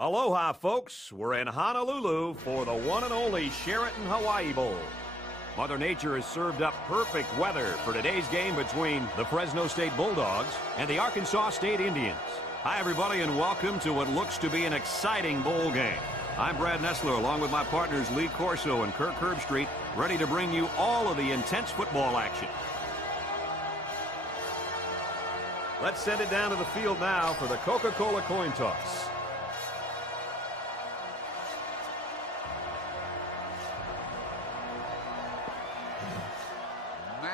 Aloha, folks. We're in Honolulu for the one and only Sheraton Hawaii Bowl. Mother Nature has served up perfect weather for today's game between the Fresno State Bulldogs and the Arkansas State Indians. Hi, everybody, and welcome to what looks to be an exciting bowl game. I'm Brad Nessler, along with my partners Lee Corso and Kirk Herbstreit, ready to bring you all of the intense football action. Let's send it down to the field now for the Coca-Cola coin toss.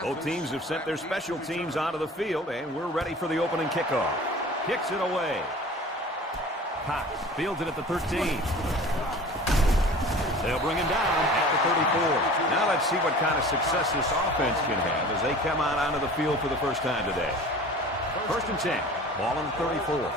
Both teams have sent their special teams onto the field, and we're ready for the opening kickoff. Kicks it away. Cox fields it at the 13. They'll bring him down at the 34. Now let's see what kind of success this offense can have as they come out onto the field for the first time today. First and 10. Ball on the 34.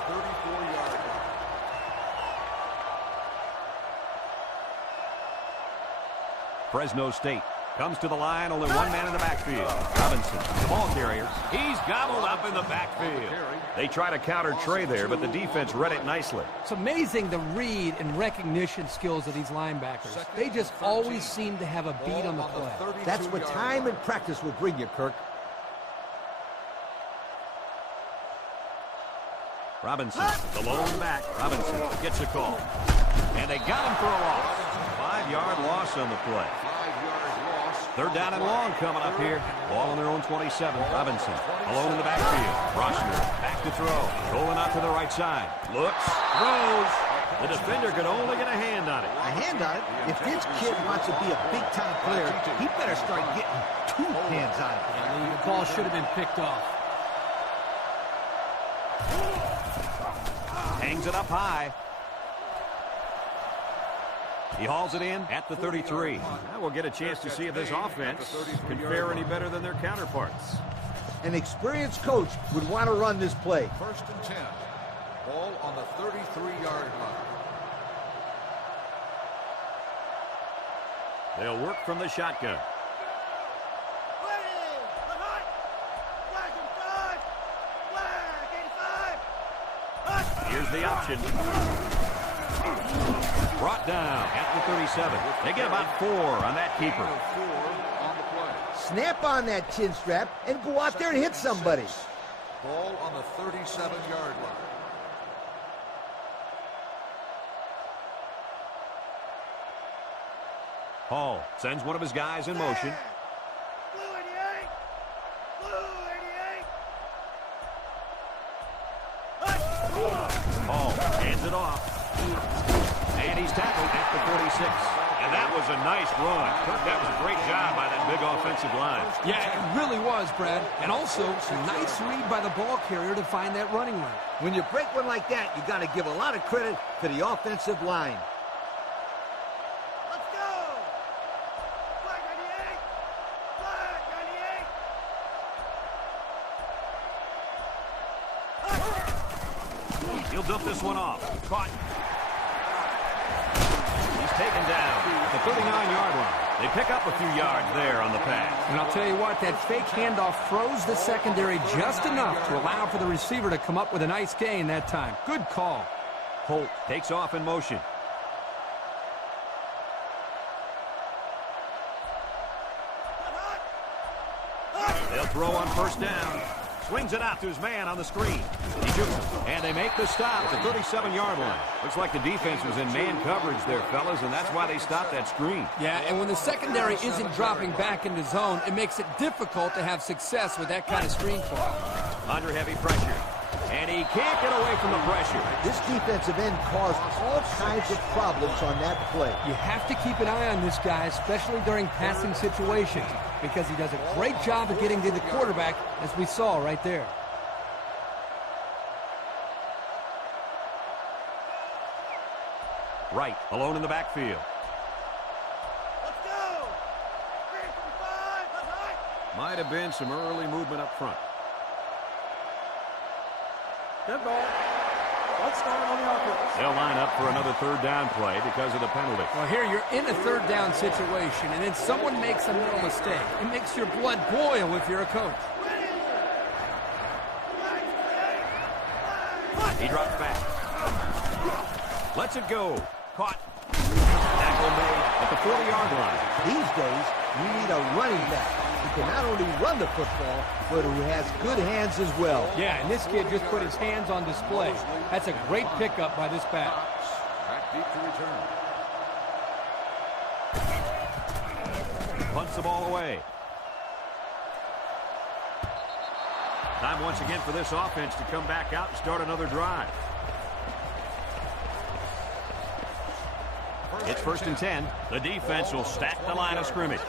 Fresno State comes to the line, only one man in the backfield. Robinson, the ball carrier. He's gobbled up in the backfield. They try to counter Trey there, but the defense read it nicely. It's amazing the read and recognition skills of these linebackers. They just always seem to have a beat on the play. That's what time and practice will bring you, Kirk. Robinson, the lone back. Robinson gets a call. And they got him for a loss. 5-yard loss on the play. Third down and long coming up here. Ball on their own 27. Robinson alone in the backfield. Rossner back to throw. Rolling out to the right side. Looks, throws. The defender could only get a hand on it. A hand on it? If this kid wants to be a big-time player, he better start getting 2 hands on it. Yeah, the ball should have been picked off. Hangs it up high. He hauls it in at the 33. Now we'll get a chance to see if this offense can fare any better than their counterparts. An experienced coach would want to run this play. First and 10. Ball on the 33-yard line. They'll work from the shotgun. Here's the option. Brought down at the 37. They get about 4 on that keeper. Snap on that chin strap and go out there and hit somebody. Ball on the 37-yard line. Hall sends one of his guys in motion. Hall hands it off. And he's tackled at the 46. And that was a nice run. Kirk, that was a great job by that big offensive line. Yeah, it really was, Brad. And also, a nice read by the ball carrier to find that running lane. When you break one like that, you got to give a lot of credit to the offensive line. Let's go! Flag 98! Flag 98! He'll dump this one off. Caught. Taken down at the 39-yard line. They pick up a few yards there on the pass. And I'll tell you what, that fake handoff froze the secondary just enough to allow for the receiver to come up with a nice gain that time. Good call. Holt takes off in motion. They'll throw on first down. Swings it out to his man on the screen. He shoots it. And they make the stop at the 37-yard line. Looks like the defense was in man coverage there, fellas, and that's why they stopped that screen. Yeah, and when the secondary isn't dropping back into zone, it makes it difficult to have success with that kind of screen play. Under heavy pressure. And he can't get away from the pressure. This defensive end caused all kinds of problems on that play. You have to keep an eye on this guy, especially during passing situations, because he does a great job of getting to the quarterback, as we saw right there. Wright, alone in the backfield. Let's go! 3 from 5, let's hike! Might have been some early movement up front. Good ball. Let's start on the offense. They'll line up for another third down play because of the penalty. Well, here you're in a third down situation, and then someone makes a little mistake. It makes your blood boil if you're a coach. He drops back. Lets it go. Caught. Tackle made at the 40-yard line. These days, you need a running back who can not only run the football, but who has good hands as well. Yeah, and this kid just put his hands on display. That's a great pickup by this back. Back deep to return. Punts the ball away. Time once again for this offense to come back out and start another drive. It's 1st and 10. The defense will stack the line of scrimmage.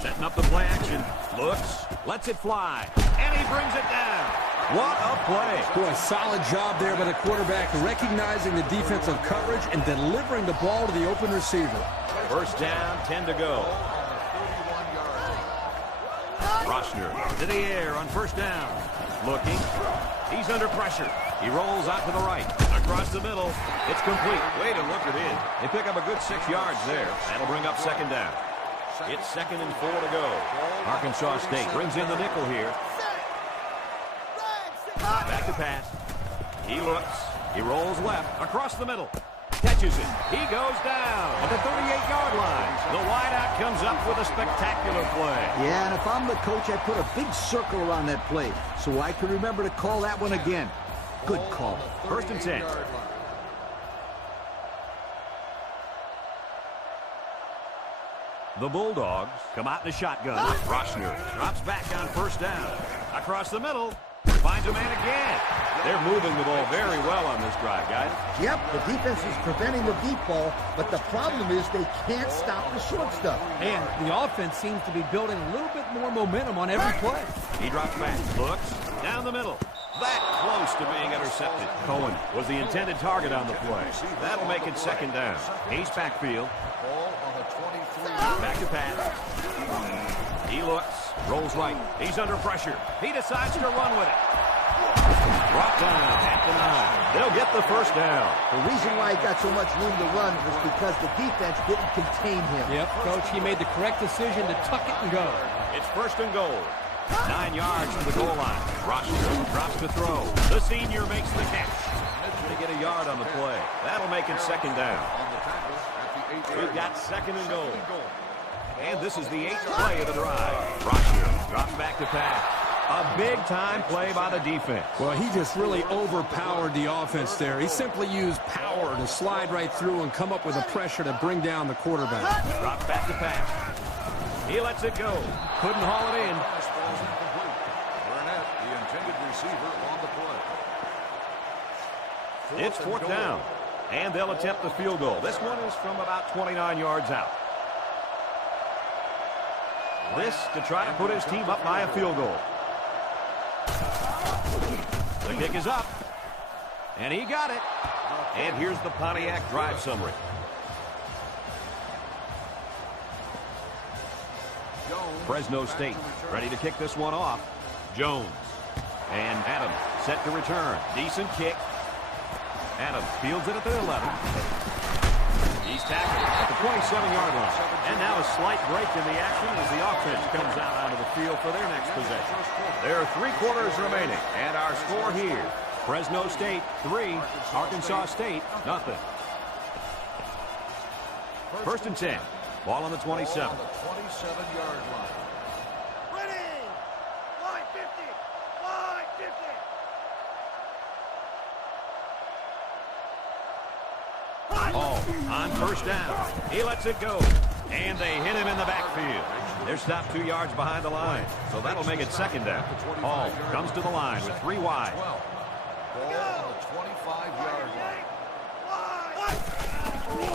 Setting up the play action. Looks, lets it fly, and he brings it down. What a play. Boy, solid job there by the quarterback, recognizing the defensive coverage and delivering the ball to the open receiver. 1st down, 10 to go. Rossner to the air on 1st down. Looking. He's under pressure. He rolls out to the right. Across the middle. It's complete. Way to look it in. They pick up a good 6 yards there. That'll bring up 2nd down. It's 2nd and 4 to go. Arkansas State brings in the nickel here. Back to pass. He looks. He rolls left. Across the middle. Catches it. He goes down at the 38-yard line. The wideout comes up with a spectacular play. Yeah, and if I'm the coach, I put a big circle around that play so I can remember to call that one again. Good call. 1st and 10. The Bulldogs come out in the shotgun. Rossner drops back on 1st down. Across the middle. Finds a man again. They're moving the ball very well on this drive, guys. Yep, the defense is preventing the deep ball, but the problem is they can't stop the short stuff. And the offense seems to be building a little bit more momentum on every play. He drops back, looks, down the middle. That close to being intercepted. Cohen was the intended target on the play. That'll make it 2nd down. Ace backfield. Ball on the 23. Back to pass. He looks, rolls right. He's under pressure. He decides to run with it. Brought down at the 9. They'll get the 1st down. The reason why he got so much room to run was because the defense didn't contain him. Yep, Coach, he made the correct decision to tuck it and go. It's 1st and goal. 9 yards from the goal line. Rossner drops to throw. The senior makes the catch. They get a yard on the play. That'll make it 2nd down. We've got 2nd and goal. And this is the 8th play of the drive. Rossner drops back to pass. A big-time play by the defense. Well, he just really overpowered the offense there. He simply used power to slide right through and come up with the pressure to bring down the quarterback. Drops back to pass. He lets it go. Couldn't haul it in. Burnett, the intended receiver, on the play. It's 4th down. And they'll attempt the field goal. This one is from about 29 yards out. This to try to put his team up by a field goal. The kick is up. And he got it. And here's the Pontiac drive summary. Fresno State ready to kick this one off. Jones. And Adams set to return. Decent kick. Adams fields it at the 11. He's tackled at the 27-yard line. And now a slight break in the action as the offense comes out onto the field for their next possession. There are 3 quarters remaining. And our score here, Fresno State 3, Arkansas State 0. 1st and 10. Ball on the 27. Ball on the 27-yard line. Ready! Line 50! Line 50! Hall on 1st down. He lets it go. And they hit him in the backfield. They're stopped 2 yards behind the line. So that'll make it 2nd down. Hall comes to the line with 3 wide. Ball on the 25-yard line.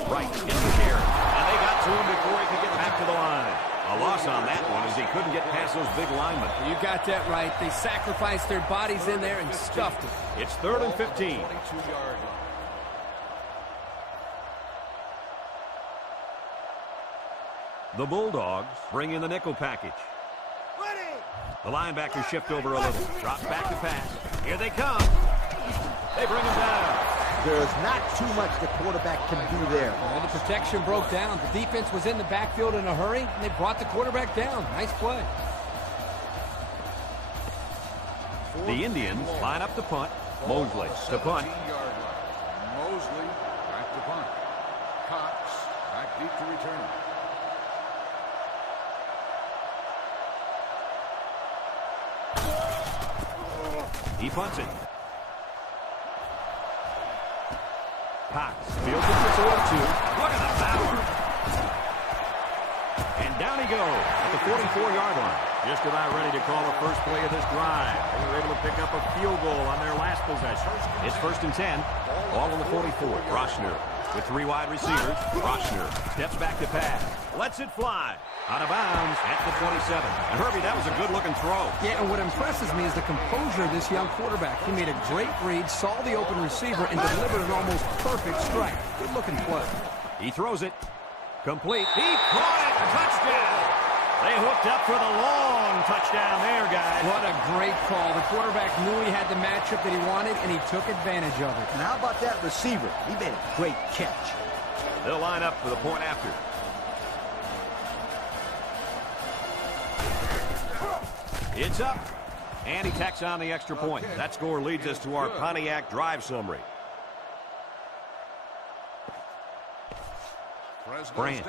Right in the carry. And they got to him before he could get back to the line. A loss on that one as he couldn't get past those big linemen. You got that right. They sacrificed their bodies in there and stuffed it. It's 3rd and 15. 22-yard line. The Bulldogs bring in the nickel package. Ready! The linebackers shift over a little. Drops back to pass. Here they come. They bring him down. There's not too much the quarterback can do there. Well, the protection broke down. The defense was in the backfield in a hurry, and they brought the quarterback down. Nice play. The Indians line up to punt. Mosley to punt. Mosley back to punt. Cox back deep to return. He punts it. Cox fields it for 2. Look at the power. And down he goes at the 44-yard line. Just about ready to call the first play of this drive. They were able to pick up a field goal on their last possession. It's 1st and 10. Ball on the 44. Roshner with 3 wide receivers. Roshner steps back to pass. Lets it fly. Out of bounds at the 27. And Herbie, that was a good-looking throw. Yeah, and what impresses me is the composure of this young quarterback. He made a great read, saw the open receiver, and delivered an almost perfect strike. Good-looking play. He throws it. Complete. He caught it. Touchdown. They hooked up for the long touchdown there, guys. What a great call. The quarterback knew he had the matchup that he wanted, and he took advantage of it. And how about that receiver? He made a great catch. They'll line up for the point after. It's up, and he tacks on the extra point. That score leads us to our Pontiac drive summary. Branch,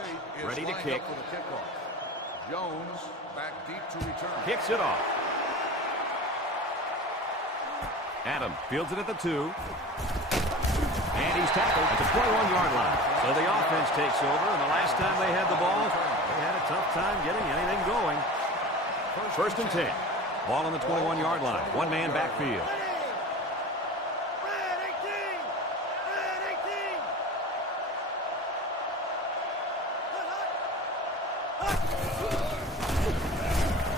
ready to kick. Jones back deep to return. Kicks it off. Adam fields it at the 2. And he's tackled at the 21-yard line. So the offense takes over, and the last time they had the ball, they had a tough time getting anything going. 1st and 10. Ball on the 21-yard line. One-man backfield. Red 18! Red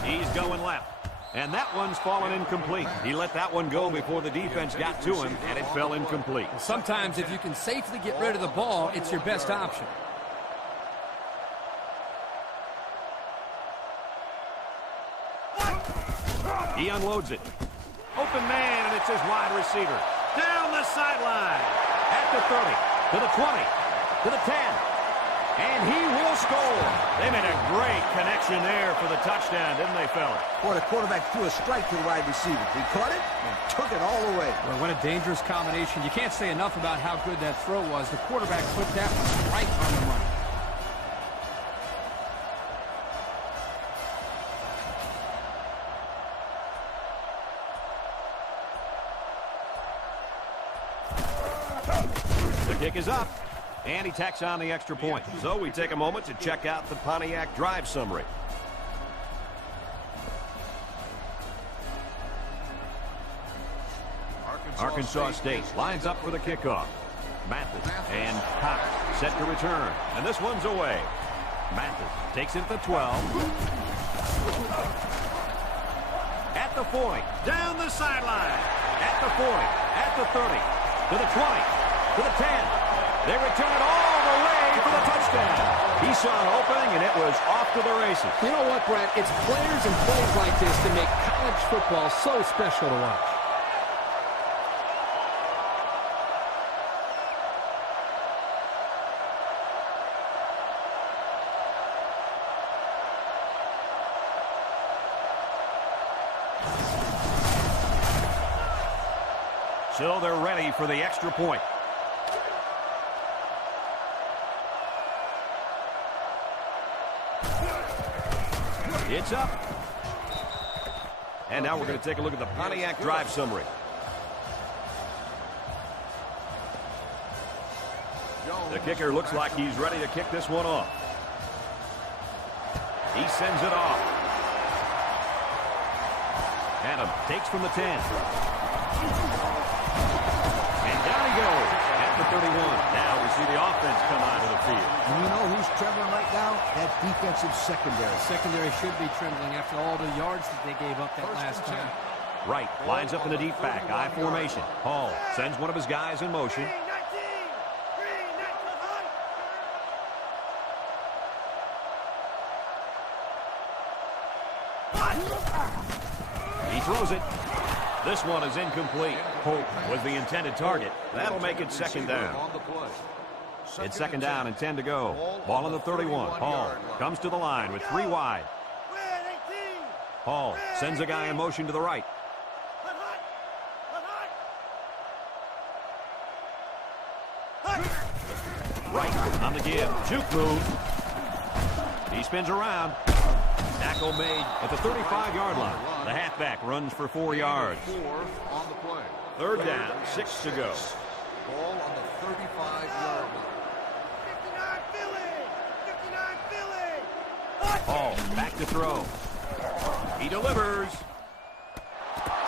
18! He's going left. And that one's fallen incomplete. He let that one go before the defense got to him, and it fell incomplete. Sometimes if you can safely get rid of the ball, it's your best option. He unloads it. Open man, and it's his wide receiver. Down the sideline. At the 30, to the 20, to the 10. And he will score. They made a great connection there for the touchdown, didn't they, fella? Boy, the quarterback threw a strike to the wide receiver. He caught it and took it all the way. Well, what a dangerous combination. You can't say enough about how good that throw was. The quarterback put that one right on the money. The kick is up, and he tacks on the extra point. So we take a moment to check out the Pontiac drive summary. Arkansas State lines up for the kickoff. Mathis and Cox set to return, and this one's away. Mathis takes it at the 12. At the 40, down the sideline. At the 40, at the 30, to the 20, to the 10. They return it all the way for the touchdown. He saw an opening, and it was off to the races. You know what, Brett? It's players and plays like this that make college football so special to watch. So they're ready for the extra point. It's up. And now we're going to take a look at the Pontiac drive summary. The kicker looks like he's ready to kick this one off. He sends it off. Adam takes from the 10. And down he goes at the 31. Now we see the offense come out of the field. And you know who's trembling right now? That defensive secondary. Secondary should be trembling after all the yards that they gave up that last time. Wright lines up in the deep back, I formation. Hall sends one of his guys in motion. He throws it. This one is incomplete. Holt was the intended target. That'll make it second down. It's second down and 10 to go. Ball on the 31. Hall comes to the line with 3 wide. Hall sends a guy in motion to the right. Right on the give. Juke move. He spins around. Tackle made at the 35-yard line. The halfback runs for 4 yards. 4 on the play. Third down, 6 to go. Ball on the 35-yard line. 59 Philly! 59 Philly! Hall back to throw. He delivers.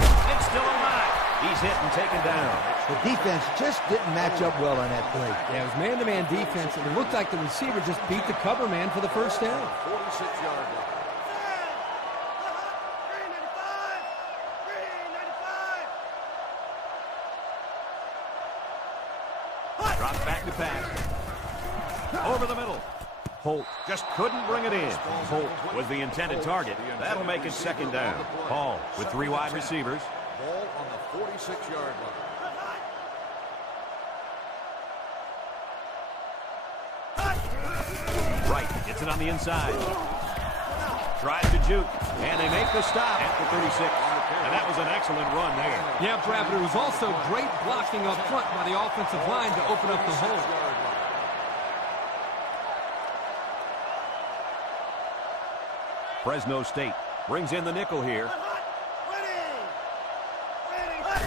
It's still alive. He's hit and taken down. The defense just didn't match up well on that play. Yeah, it was man-to-man defense, and it looked like the receiver just beat the cover man for the first down. 46-yard line. 395! Drops back to pass. Over the middle. Holt just couldn't bring it in. Holt was the intended target. That'll make it second down. Hall with 3 wide receivers. Ball on the 46-yard line. Right, gets it on the inside. Tries to juke, and they make the stop at the 36. And that was an excellent run there. Yeah, Brad, but it was also great blocking up front by the offensive line to open up the hole. Fresno State brings in the nickel here.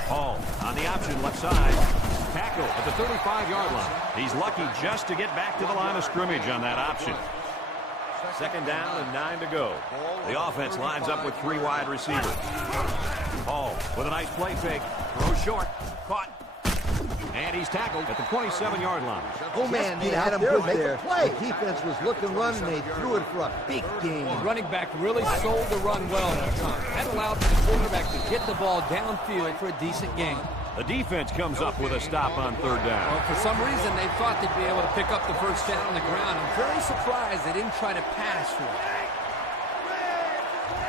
Hall on the option left side. Tackle at the 35-yard line. He's lucky just to get back to the line of scrimmage on that option. Second down and 9 to go. The offense lines up with 3 wide receivers. Hall with a nice play fake. Throw short. Caught. And he's tackled at the 27-yard line. Oh, man, they had him good there. The defense was looking run, and they threw it for a big gain. The running back really sold the run well that time. That allowed the quarterback to get the ball downfield for a decent gain. The defense comes up with a stop on third down. Well, for some reason, they thought they'd be able to pick up the first down on the ground. I'm very surprised they didn't try to pass for it.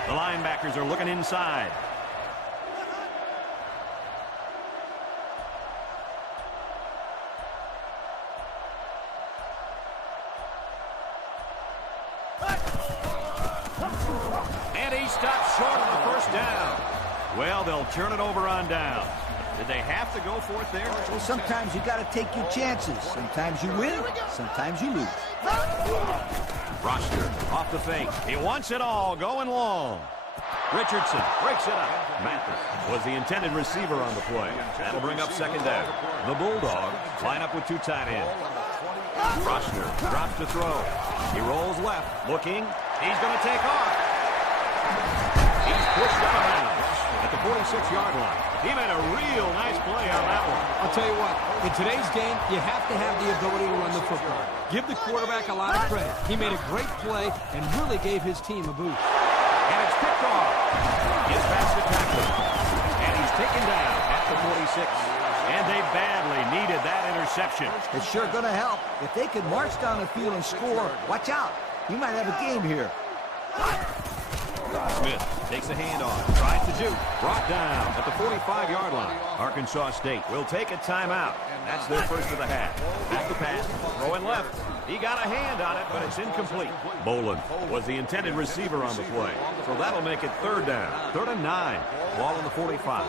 The linebackers are looking inside. And he stops short of the first down. Well, they'll turn it over on down. Did they have to go for it there? Well, sometimes you got to take your chances. Sometimes you win, sometimes you lose. Roster off the fake. He wants it all, going long. Richardson breaks it up. Mathis was the intended receiver on the play. That'll bring up second down. The Bulldogs line up with 2 tight ends. Roster drops to throw. He rolls left, looking. He's going to take off. He's pushed out of bounds at the 46-yard line. He made a real nice play on that one. I'll tell you what, in today's game, you have to have the ability to run the football. Give the quarterback a lot of credit. He made a great play and really gave his team a boost. And it's picked off. Gets past the tackle. And he's taken down at the 46. And they badly needed that interception. It's sure going to help. If they can march down the field and score, watch out. You might have a game here. Smith takes a handoff, tries to juke, brought down at the 45-yard line. Arkansas State will take a timeout. That's their first of the half. Back to pass, throwing left. He got a hand on it, but it's incomplete. Bolin was the intended receiver on the play, so that'll make it third down. 3rd and 9, ball on the 45.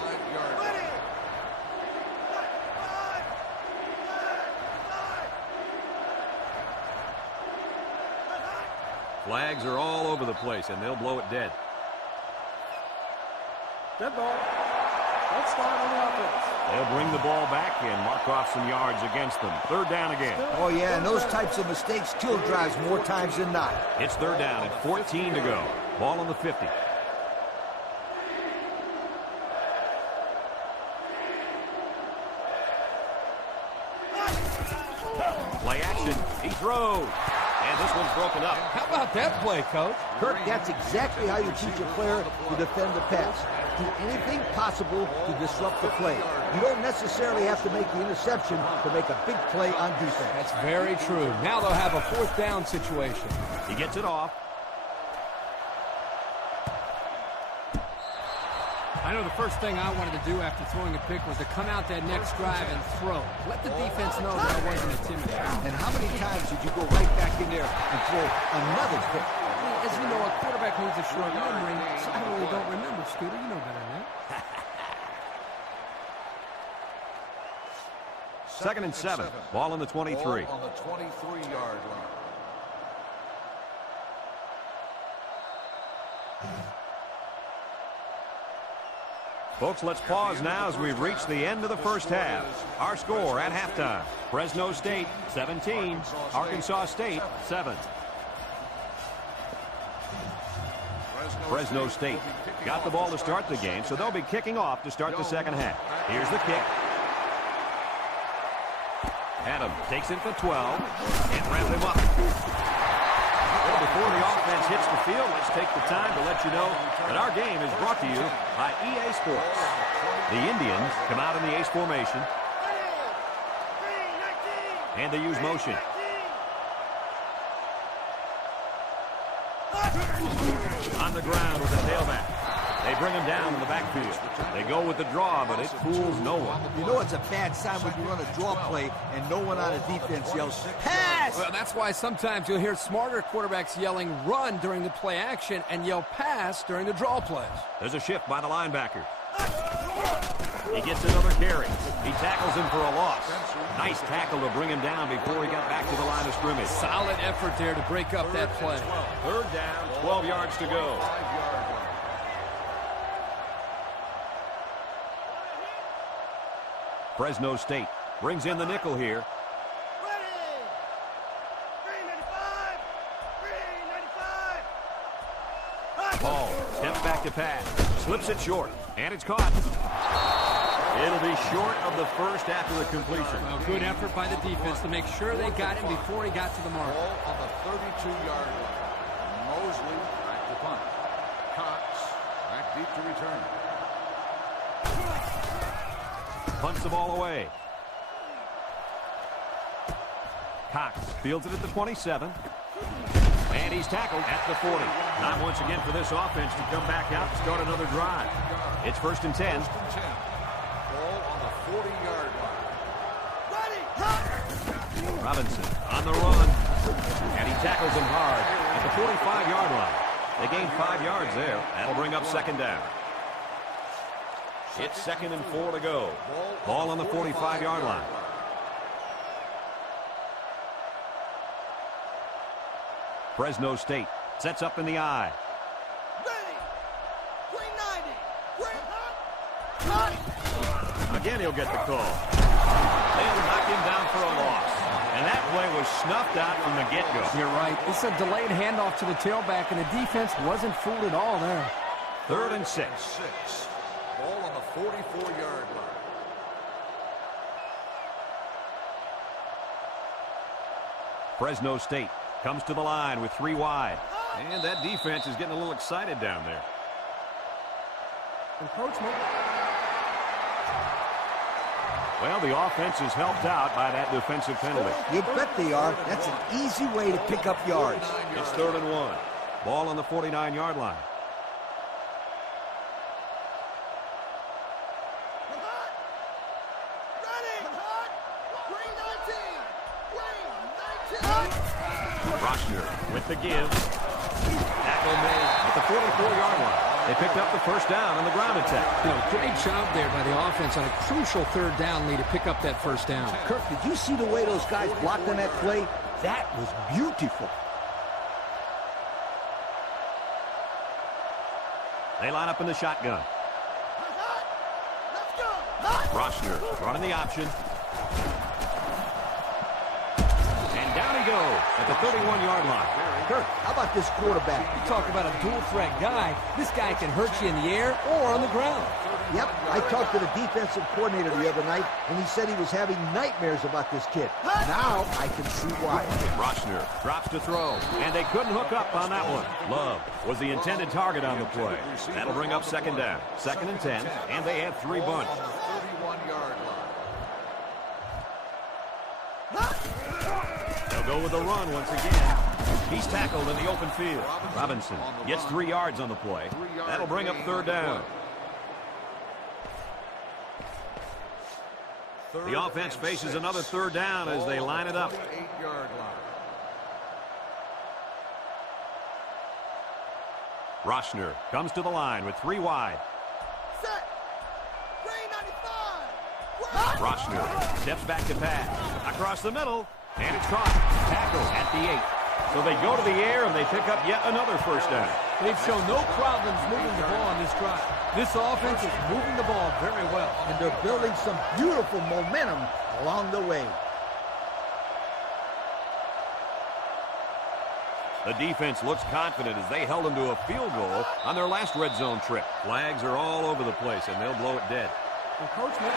Flags are all over the place, and they'll blow it dead. Dead ball. Let's start on the offense. They'll bring the ball back and mark off some yards against them. 3rd down again. Oh, yeah, and those types of mistakes kill drives more times than not. It's 3rd down at 14 to go. Ball on the 50. Play action. He throws. And this one's broken up. How about that play, Coach? Kirk, that's exactly how you teach a player to defend the pass. Do anything possible to disrupt the play. You don't necessarily have to make the interception to make a big play on defense. That's very true. Now they'll have a 4th down situation. He gets it off. I know the first thing I wanted to do after throwing a pick was to come out that next drive and throw. Let the defense know that I wasn't intimidated. And how many times did you go right back in there and throw another pick? As you know, a quarterback needs a short memory, so I really don't remember, Scooter. You know better than that. Second and 7. Ball on the 23. Ball on the 23-yard line. Folks, let's pause now as we've reached the end of the first half. Our score at halftime, Fresno State 17, Arkansas State 7. Fresno State got the ball to start the game, so they'll be kicking off to start the second half. Here's the kick. Adam takes it for 12 and wraps him up. Well, before the offense hits the field, let's take the time to let you know that our game is brought to you by EA Sports. The Indians come out in the ace formation, and they use motion. On the ground with the tailback. They bring him down in the backfield. They go with the draw, but it fools no one. You know it's a bad sign when you run a draw play and no one on the defense yells, pass! Well, that's why sometimes you'll hear smarter quarterbacks yelling run during the play action and yell pass during the draw plays. There's a shift by the linebacker. He gets another carry. He tackles him for a loss. Nice tackle to bring him down before he got back to the line of scrimmage. Solid effort there to break up that play. Third down, 12 yards to go. Fresno State brings in the nickel here. Ready! 395! 395! Ball steps back to pass. Slips it short. And it's caught. It'll be short of the first after the completion. Well, good effort by the defense to make sure they got him before he got to the mark. Ball on the 32-yard line. Mosley back to punt. Cox back deep to return. Punts the ball away. Cox fields it at the 27. And he's tackled at the 40. Time once again for this offense to come back out and start another drive. It's first and 10. First and 10. Ball on the 40-yard line. Robinson on the run. And he tackles him hard at the 45-yard line. They gain 5 yards there. That'll bring up second down. It's second and 4 to go. Ball on the 45-yard line. Fresno State sets up in the eye. Ready! 390! Again, he'll get the call. They'll knock him down for a loss. And that play was snuffed out from the get-go. You're right. It's a delayed handoff to the tailback, and the defense wasn't fooled at all there. Third and 6. Ball on the 44-yard line. Fresno State comes to the line with 3 wide. And that defense is getting a little excited down there. Encroachment. Well, the offense is helped out by that defensive penalty. You bet they are. That's an easy way to pick up yards. It's third and 1. Ball on the 49-yard line. With the give. Tackle made at the 44-yard line. They picked up the first down on the ground attack. You know, great job there by the offense on a crucial third down lead to pick up that first down. Kirk, did you see the way those guys blocked on that play? That was beautiful. They line up in the shotgun. Let's go! Rochner running the option. And down he goes at the 31-yard line. Kirk, how about this quarterback? You talk about a dual-threat guy. This guy can hurt you in the air or on the ground. Yep, I talked to the defensive coordinator the other night, and he said he was having nightmares about this kid. Now I can see why. Rochner drops to throw, and they couldn't hook up on that one. Love was the intended target on the play. That'll bring up second down. Second and 10, and they have 3 bunch. 31-yard line. They'll go with the run once again. He's tackled in the open field. Robinson gets 3 yards on the play. That'll bring up third down. The offense faces another third down as they line it up. 8-yard line. Rochner comes to the line with 3 wide. Set! 395! Fresno steps back to pass. Across the middle, and it's caught. Tackle at the 8. So they go to the air, and they pick up yet another first down. They've shown no problems moving the ball on this drive. This offense is moving the ball very well. And they're building some beautiful momentum along the way. The defense looks confident as they held them to a field goal on their last red zone trip. Flags are all over the place, and they'll blow it dead. Encroachment.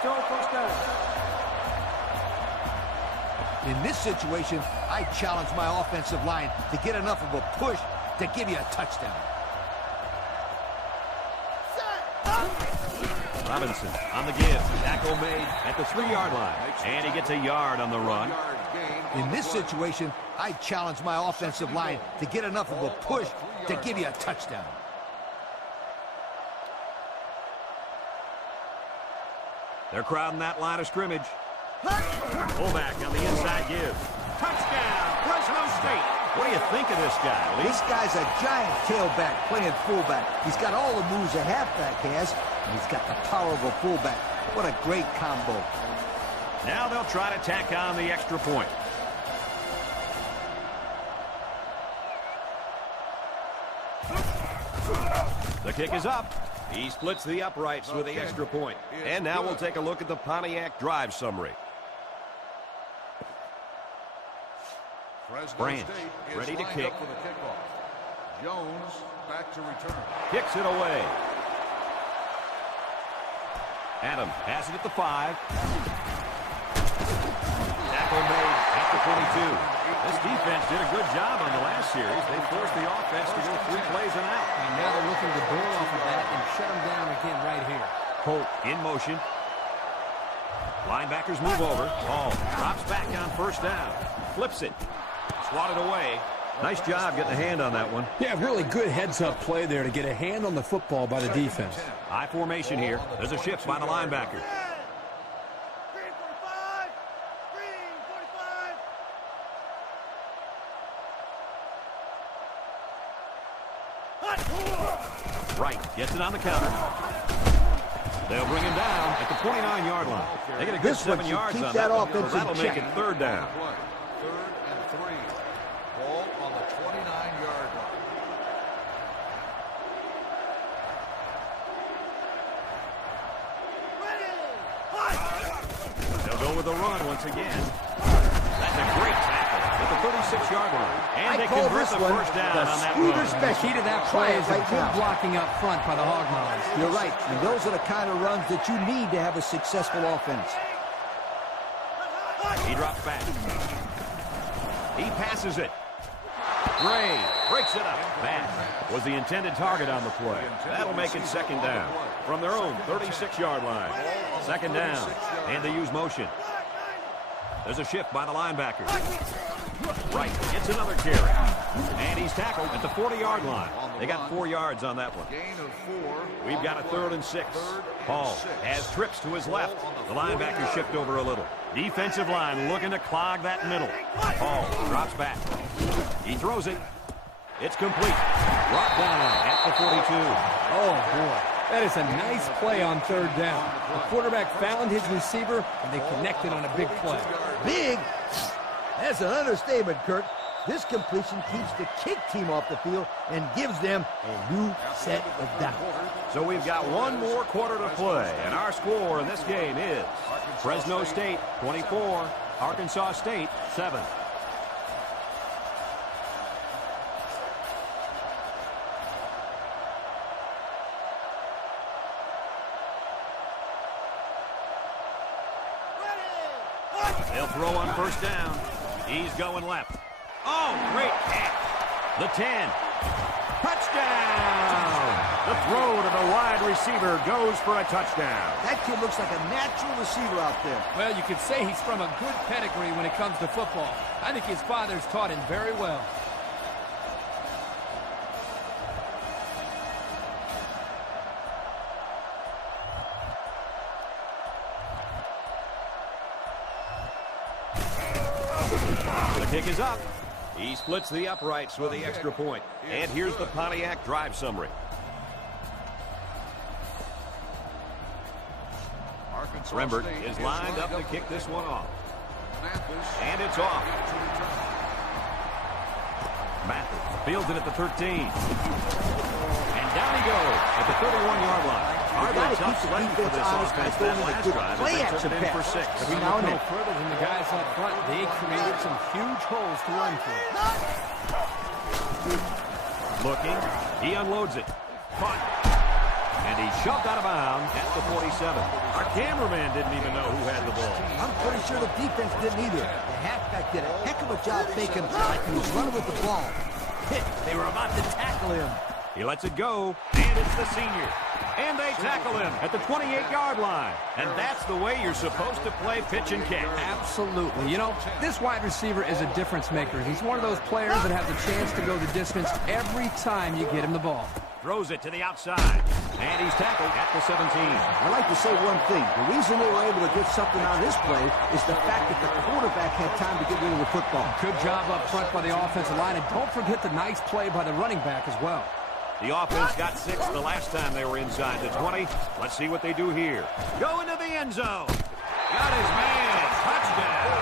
Still first down. In this situation, I challenge my offensive line to get enough of a push to give you a touchdown. Robinson on the give. Tackle made at the 3-yard line. And he gets a yard on the run. In this situation, I challenge my offensive line to get enough of a push to give you a touchdown. They're crowding that line of scrimmage. Fullback on the inside give. Touchdown, Fresno State. What do you think of this guy, Lee? This guy's a giant tailback playing fullback. He's got all the moves a halfback has, and he's got the power of a fullback. What a great combo. Now they'll try to tack on the extra point. The kick is up. He splits the uprights with the extra point. And now we'll take a look at the Pontiac drive summary. Branch ready to kick. For the kickoff. Jones back to return. Kicks it away. Adam has it at the 5. Tackle made at the 22. This defense did a good job on the last series. They forced the offense to go 3 plays and out. And now they're looking to build off of that and shut them down again right here. Holt in motion. Linebackers move over. Hall drops back on first down. Flips it. Swatted away. Nice job getting a hand on that one. Yeah, really good heads-up play there to get a hand on the football by the defense. High formation here. There's a shift by the linebacker. Green 45. Green 45. Right. Gets it on the counter. They'll bring him down at the 29-yard line. They get a good 7 yards on that one, so that'll make it third down. Third and 3. Ball on the 29-yard line. They'll go with the run once again. That's a great tackle at the 36-yard line. And they convert the first down on that run. The key to that play is a good blocking up front by the Hog Mollies. You're right, and those are the kind of runs that you need to have a successful offense. He drops back. He passes it. Gray breaks it up. That was the intended target on the play. That'll make it second down from their own 36-yard line. Second down, and they use motion. There's a shift by the linebacker. Right, gets another carry. And he's tackled at the 40-yard line. They got 4 yards on that one. Gain of 4. We've got a 3rd and 6. Hall has trips to his left. The linebacker shift over a little. Defensive line looking to clog that middle. Hall drops back. He throws it. It's complete. Brought down at the 42. Oh, boy. That is a nice play on third down. The quarterback found his receiver, and they connected on a big play. Big? That's an understatement, Kurt. This completion keeps the kick team off the field and gives them a new set of downs. So we've got 1 more quarter to play, and our score in this game is Fresno State 24, Arkansas State 7. They'll throw on first down. He's going left. Oh, great catch. The 10. Touchdown! The throw to the wide receiver goes for a touchdown. That kid looks like a natural receiver out there. Well, you could say he's from a good pedigree when it comes to football. I think his father's taught him very well. The kick is up. He splits the uprights with the extra point. And here's the Pontiac drive summary. Rembert is lined up to kick this one off. And it's off. Mathis fields it at the 13. And down he goes at the 31-yard line. Hardly tough sledding for this offense that last drive. They took it in for 6. If we look no further than the guys up front, they created some huge holes to run through. Looking, he unloads it. Caught. And he shoved out of bounds at the 47. Our cameraman didn't even know who had the ball. I'm pretty sure the defense didn't either. The halfback did a heck of a job faking like he was running with the ball. They were about to tackle him. He lets it go, and it's the senior. And they tackle him at the 28-yard line. And that's the way you're supposed to play pitch and kick. Absolutely. You know, this wide receiver is a difference maker. He's one of those players that have the chance to go the distance every time you get him the ball. Throws it to the outside. And he's tackled at the 17. I'd like to say one thing. The reason they were able to get something out of this play is the fact that the quarterback had time to get rid of the football. Good job up front by the offensive line. And don't forget the nice play by the running back as well. The offense got 6 the last time they were inside the 20. Let's see what they do here. Go into the end zone. Got his man. Touchdown.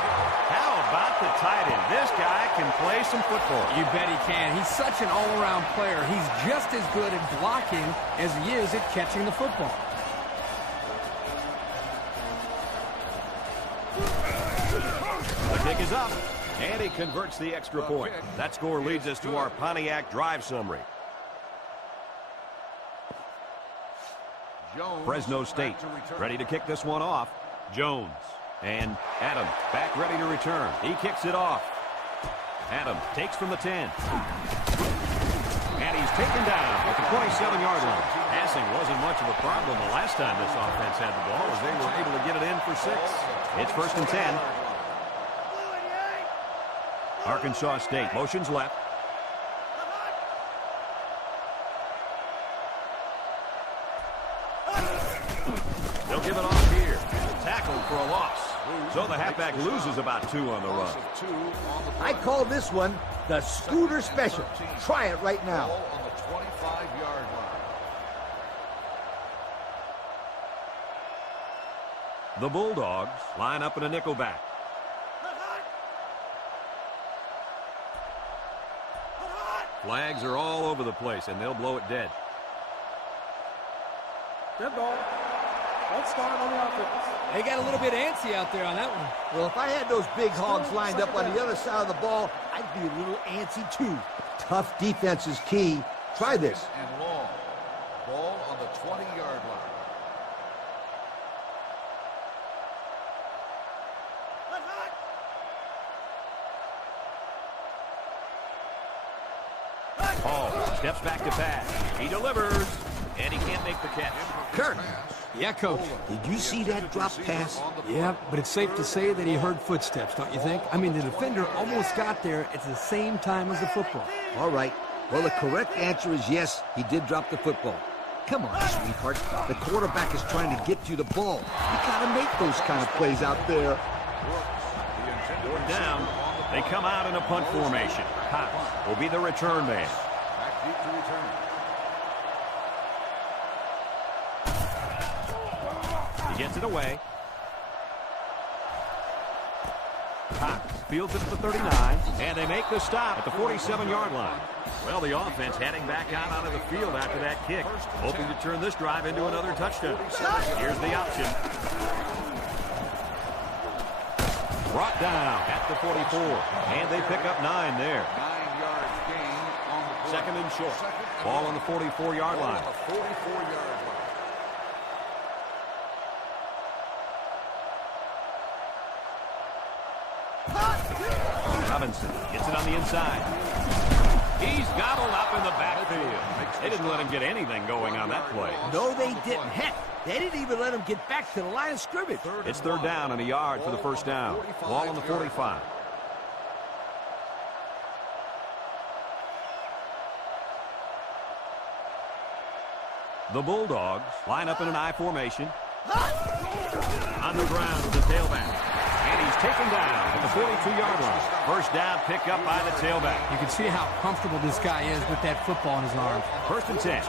How about the tight end? This guy can play some football. You bet he can. He's such an all-around player. He's just as good at blocking as he is at catching the football. The kick is up, and he converts the extra point. That score leads us to our Pontiac drive summary. Fresno State ready to kick this one off. Jones and Adams back ready to return. He kicks it off. Adams takes from the 10. And he's taken down at the 27-yard line. Passing wasn't much of a problem the last time this offense had the ball as they were able to get it in for 6. It's 1st and 10. Arkansas State motions left. They'll give it off here. Tackled for a loss. So the halfback loses about 2 on the run. I call this one the Scooter Special. Try it right now. On the 25-yard line. The Bulldogs line up in a nickelback. Flags are all over the place, and they'll blow it dead. Good ball. Let's start on the offense. They got a little bit antsy out there on that one. Well, if I had those big hogs lined up on the other side of the ball, I'd be a little antsy too. Tough defense is key. Try this. And long. Ball on the 20-yard line. Hall steps back to pass. He delivers, and he can't make the catch. Kurt, Yeah, Coach. did you see that drop pass? Yeah, but it's safe to say that he heard footsteps, don't you think? I mean, the defender almost got there at the same time as the football. All right. Well, the correct answer is yes, he did drop the football. Come on, sweetheart. The quarterback is trying to get you the ball. You got to make those kind of plays out there. Fourth down. They come out in a punt formation. Potts will be the return man. Back deep to return. He gets it away. Potts fields it at the 39, and they make the stop at the 47-yard line. Well, the offense heading back out of the field after that kick, hoping to turn this drive into another touchdown. Here's the option. Brought down at the 44, and they pick up 9 there. 9 yards gain on the play. Second and short. Ball on the 44-yard line. On the 44-yard line. Robinson gets it on the inside. He's gobbled up in the backfield. They didn't let him get anything going on that play. No, they didn't. Heck, they didn't even let him get back to the line of scrimmage. It's 3rd down and a yard for the first down. Ball on the 45. The Bulldogs line up in an I formation. On the ground with the tailback. And he's taken down at the 42-yard line. First down pick up by the tailback. You can see how comfortable this guy is with that football in his arms. 1st and 10.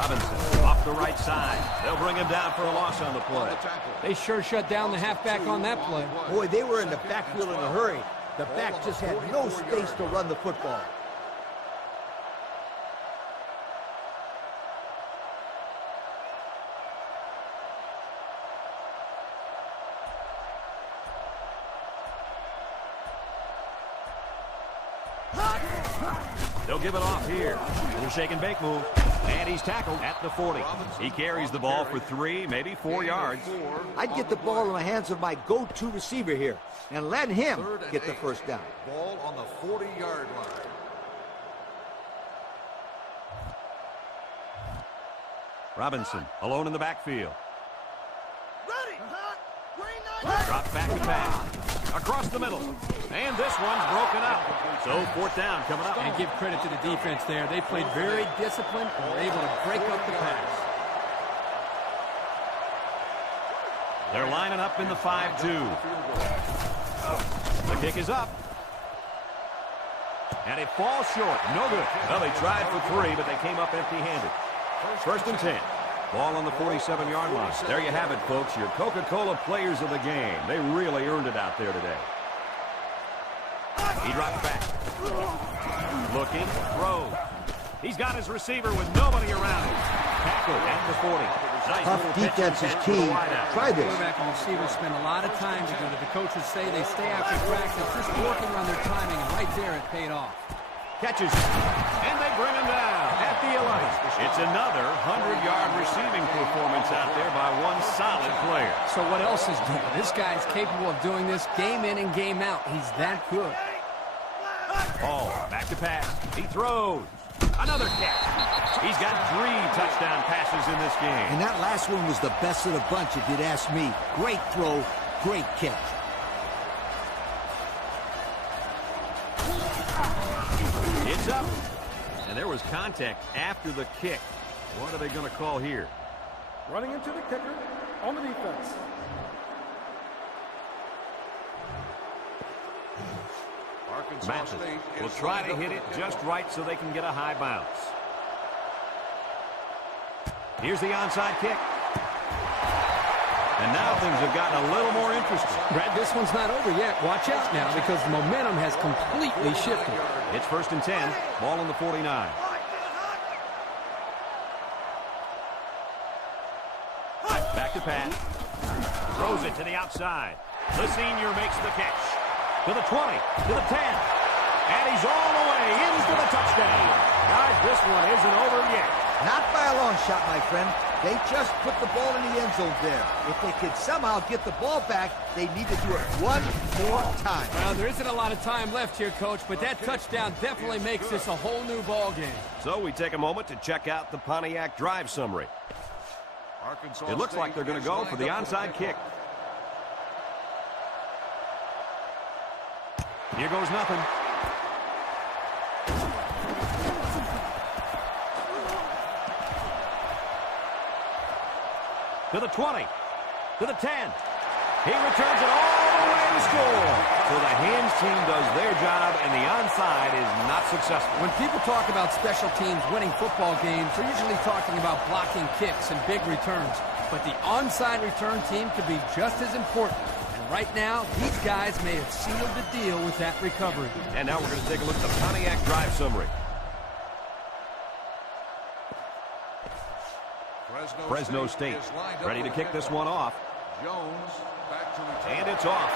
Robinson off the right side. They'll bring him down for a loss on the play. They sure shut down the halfback on that play. Boy, they were in the backfield in a hurry. The back just had no space to run the football. They'll give it off here. Little shake and bake move. And he's tackled at the 40. He carries the ball for 3, maybe 4 yards. I'd get the ball in the hands of my go-to receiver here and let him get the first down. Ball on the 40-yard line. Robinson alone in the backfield. Ready, hot, Drop back to pass. Across the middle. And this one's broken up. So 4th down coming up. And give credit to the defense there. They played very disciplined and were able to break up the pass. They're lining up in the 5-2. The kick is up. And it falls short. No good. Well, they tried for 3, but they came up empty-handed. 1st and 10. Ball on the 47-yard line. There you have it, folks. Your Coca-Cola players of the game. They really earned it out there today. He drops back. Looking, throws. He's got his receiver with nobody around him. Tackled at the 40. Nice Tough defense is key. Try this. Quarterback and receivers spend a lot of time together. The coaches say they stay after practice, just working on their timing, and right there it paid off. Catches it. And they bring him down at the 11. It's another 100-yard receiving performance out there by one solid player. So what else is there? This guy's capable of doing this game in and game out. He's that good. Ball back to pass. He throws. Another catch. He's got 3 touchdown passes in this game. And that last one was the best of the bunch, if you'd ask me. Great throw, great catch. It's up. And there was contact after the kick. What are they going to call here? Running into the kicker on the defense. Mathis will try to hit it just right so they can get a high bounce. Here's the onside kick. And now things have gotten a little more interesting. Brad, this one's not over yet. Watch out now because the momentum has completely shifted. It's 1st and 10. Ball on the 49. Back to pass. Throws it to the outside. The senior makes the catch. To the 20, to the 10. And he's all the way into the touchdown. Guys, this one isn't over yet. Not by a long shot, my friend. They just put the ball in the end zone there. If they could somehow get the ball back, they need to do it one more time. Well, there isn't a lot of time left here, Coach, but that touchdown definitely makes this a whole new ball game. So we take a moment to check out the Pontiac drive summary. It looks like they're going to go for the onside kick. Here goes nothing. To the 20. To the 10. He returns it all the way to score. So the hands team does their job, and the onside is not successful. When people talk about special teams winning football games, they're usually talking about blocking kicks and big returns. But the onside return team could be just as important. Right now, these guys may have sealed the deal with that recovery. And now we're going to take a look at the Pontiac drive summary. Fresno State ready to kick this one off. And it's off.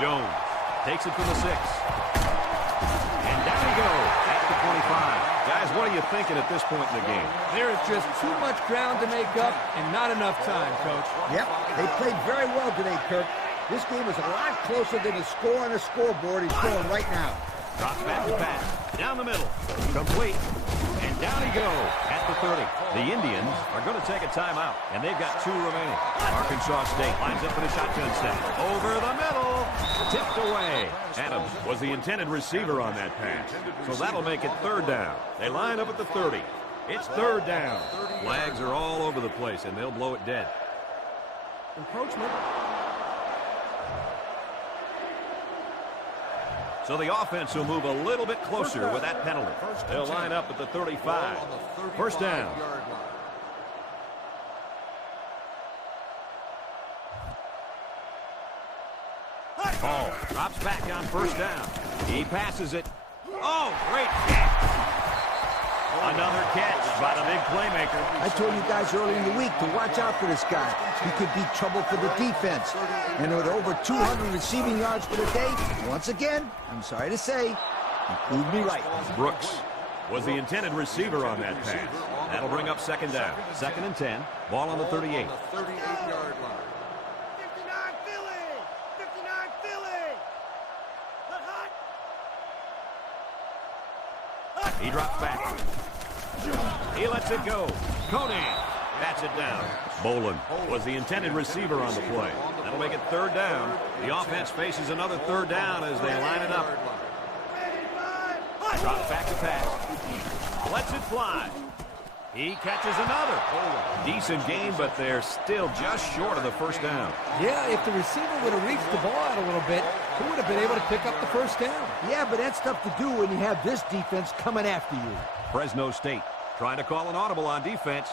Jones takes it from the 6. And down he goes at the 25. Guys, what are you thinking at this point in the game? There is just too much ground to make up and not enough time, Coach. Yep, they played very well today, Kirk. This game is a lot closer than the score on the scoreboard is showing right now. Drops back to pass. Down the middle. Complete. And down he goes at the 30. The Indians are going to take a timeout, and they've got 2 remaining. Arkansas State lines up in a shotgun set. Over the middle. Tipped away. Adams was the intended receiver on that pass. So that'll make it 3rd down. They line up at the 30. It's 3rd down. Flags are all over the place, and they'll blow it dead. Encroachment. So the offense will move a little bit closer with that penalty. They'll line up at the 35. First down. Ball drops back on first down. He passes it. Oh, great catch. Another catch by the big playmaker. I told you guys early in the week to watch out for this guy. He could be trouble for the defense. And with over 200 receiving yards for the day, once again, I'm sorry to say, he proved me right. Brooks was the intended receiver on that pass. That'll bring up second down. 2nd and 10. Ball on the 38. 38-yard line. 59 Philly! 59 Philly! Hut, hut! He drops back. He lets it go. Conan bats it down. Bolin was the intended receiver on the play. That'll make it 3rd down. The offense faces another 3rd down as they line it up. Drops back to pass. Lets it fly. He catches another. Decent game, but they're still just short of the 1st down. Yeah, if the receiver would have reached the ball out a little bit, he would have been able to pick up the 1st down. Yeah, but that's tough to do when you have this defense coming after you. Fresno State trying to call an audible on defense.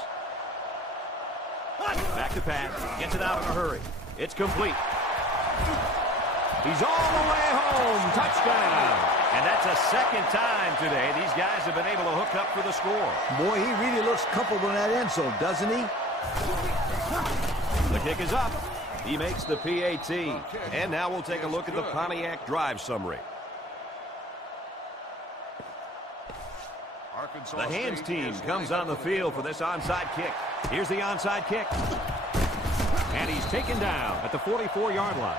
Back to pass. Gets it out in a hurry. It's complete. He's all the way home. Touchdown. And that's a 2nd time today these guys have been able to hook up for the score. Boy, he really looks comfortable in that end zone, doesn't he? The kick is up. He makes the PAT. And now we'll take a look at the Pontiac drive summary. The hands team comes on the field for this onside kick. Here's the onside kick. And he's taken down at the 44-yard line.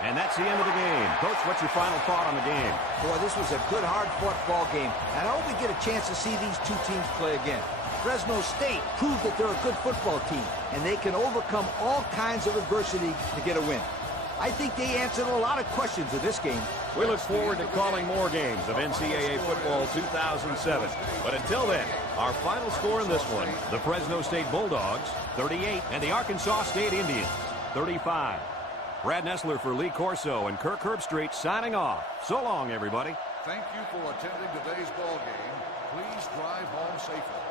And that's the end of the game. Coach, what's your final thought on the game? Boy, this was a good, hard-fought ball game. And I hope we get a chance to see these two teams play again. Fresno State proved that they're a good football team, and they can overcome all kinds of adversity to get a win. I think they answered a lot of questions in this game. We look forward to calling more games of NCAA Football 2007. But until then, our final score in this one, the Fresno State Bulldogs, 38, and the Arkansas State Indians, 35. Brad Nessler for Lee Corso and Kirk Herbstreit signing off. So long, everybody. Thank you for attending today's ball game. Please drive home safely.